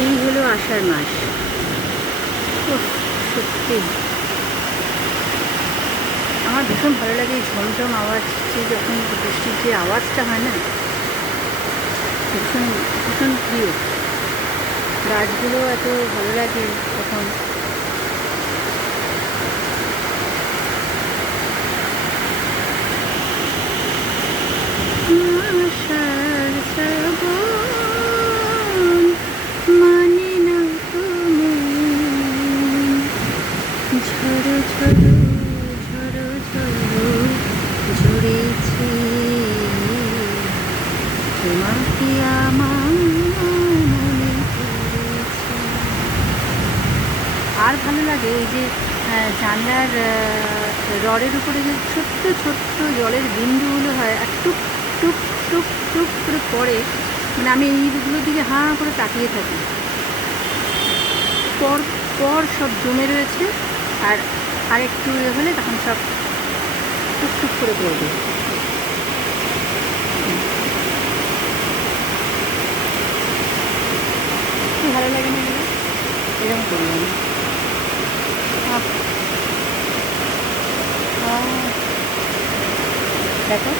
এই হলো আষাঢ় মাস। উফ, সত্যি আমার ভীষণ ভালো লাগে এই ঝমঝম আওয়াজ, যে যখন বৃষ্টির যে আওয়াজটা হয় না, ভীষণ ভীষণ প্রিয়। গাছগুলো এত ভালো লাগে তখন। আষাঢ় শ্রাবণ মানে না তো মন, ঝরো ঝরো ঝরো ঝরো ঝরেছে তোমাকে আমার মনে পড়েছে। আর ভালো লাগে এই যে জানলার রডের উপরে যে ছোট্ট ছোট্ট জলের বিন্দুগুলো হয় আর টুপ টুপ টুপ টুপ করে পড়ে, মানে আমি এইগুলোর দিকে হাঁ করে তাকিয়ে থাকি। পর পর সব জমে রয়েছে, আর আরেকটু হলে তখন সব টুক টুক করে পড়বে। ভালো লাগে না এগুলো, এরকম করলাম। দেখো